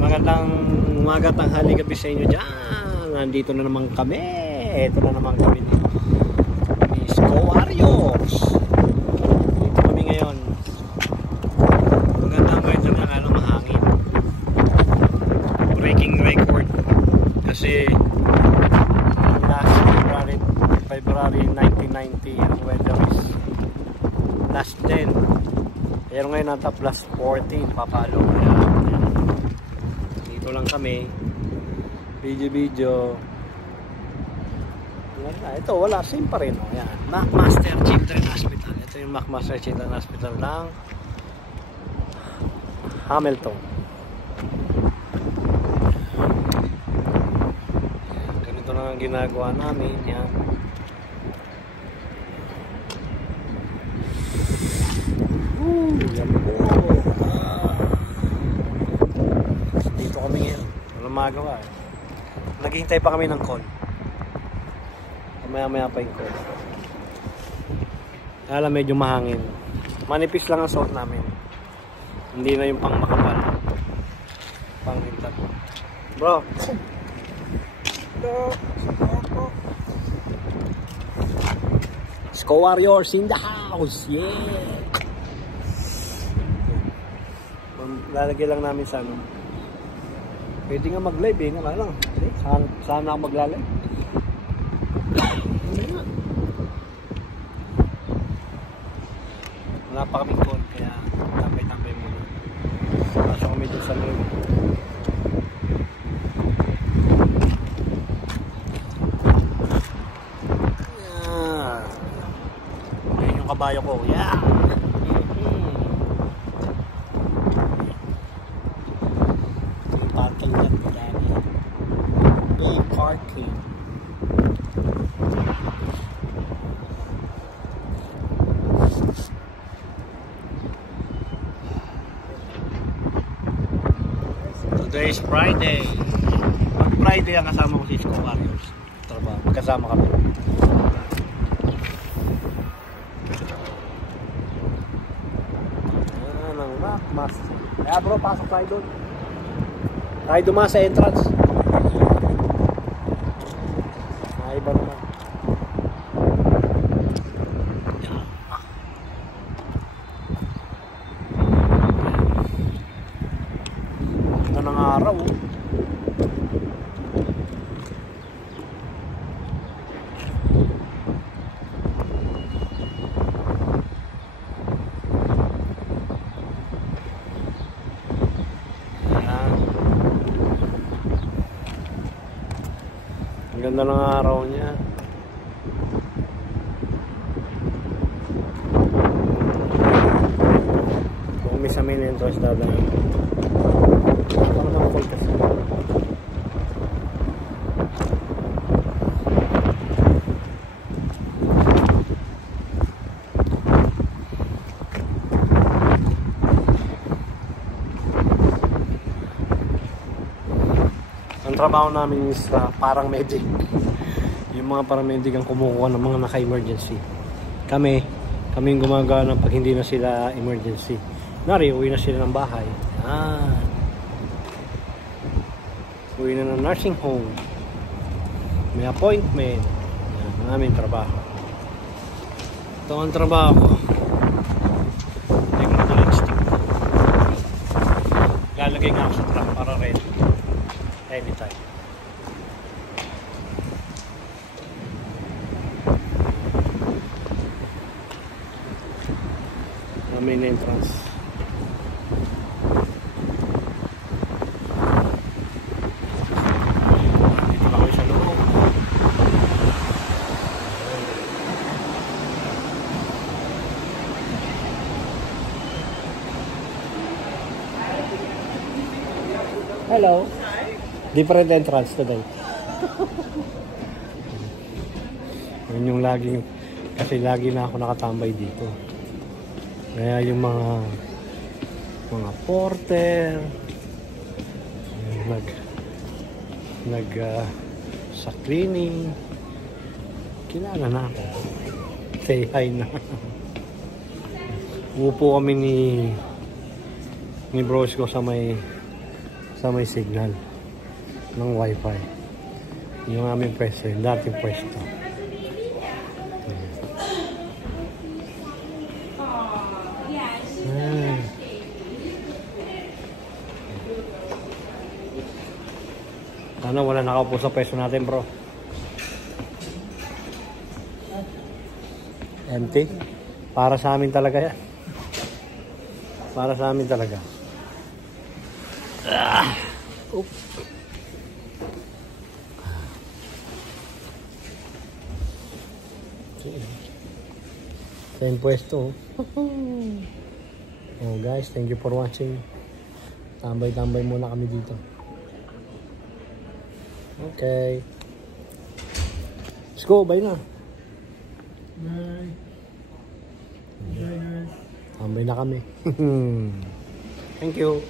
Magandang umaga, tanghali, gabi sa inyo dyan. Nandito na naman kami. Ito na naman kami ni Disco Warriors. Dito kami ngayon. Magandang weather na mahangin. Breaking record. Kasi last February 1990 ang weather is last 10. Pero ngayon nata plus 14 papalo. Dito lang kami. Video. Ito wala, same pa rin. Yan. McMaster Children's Hospital. Ito yung McMaster Children's Hospital ng Hamilton. Ganito lang ang ginagawa namin. Yan. Yan po. Dito kami ngayon. Walang magawa eh. Naghihintay pa kami ng call. Maya pa yung call. Alam, medyo mahangin. Manipis lang ang suot namin. Hindi na yung pang makapal. Pang hintap. Bro. Disco Warriors in the house. Yeah. Lalagay lang namin sa ano. Pwede nga mag-live eh. Nga lang. Saan ako mag-live? Wala pa kaming call. Kaya tambay-tambay muna. Pasok kami dun sa loob. Yeah. Ayan yung kabayo ko. Yeah. Parking lot yan. Bay parking. Today is Friday. Pag Friday ang kasama ko si Disco Warriors. Trabaho. Magkasama kami. Yan ang McMaster. Kaya bro, pasok tayo doon. Tayo dumaan sa entrance. Iba naman. Ito ng araw. Ganda ng araw niya. Kung may sa main entrance dadaan. Parang naman call kasi. Ang trabaho namin is parang medic. Yung mga paramedic ang kumukuha ng mga naka-emergency. Kami yung gumagawa ng pag hindi na sila emergency. Nari, uwi na sila ng bahay. Uwi na ng nursing home. May appointment. Yan ang aming trabaho. Ito ang trabaho ko. Hindi ko na ito lipstick. Lalagay nga ako sa truck para ready. Anytime. Main entrance. Dito na kami sa loob. Hello. Different entrance today. Yun yung laging, kasi lagi na ako nakatambay dito. Kaya yung mga porter sa cleaning, kilala na ako. Say hi na. Upo kami ni bros ko sa may signal ng wifi. Yung aming pwesto, yung dating pwesto. Sana wala nakaupo sa pwesto natin, bro. Empty. Para sa amin talaga yan. Para sa amin talaga. Same pwesto. Oh guys, thank you for watching. Tambay-tambay muna kami dito. Okay. Let's go, bye na. Bye. Bye guys. Tambay na kami. Thank you.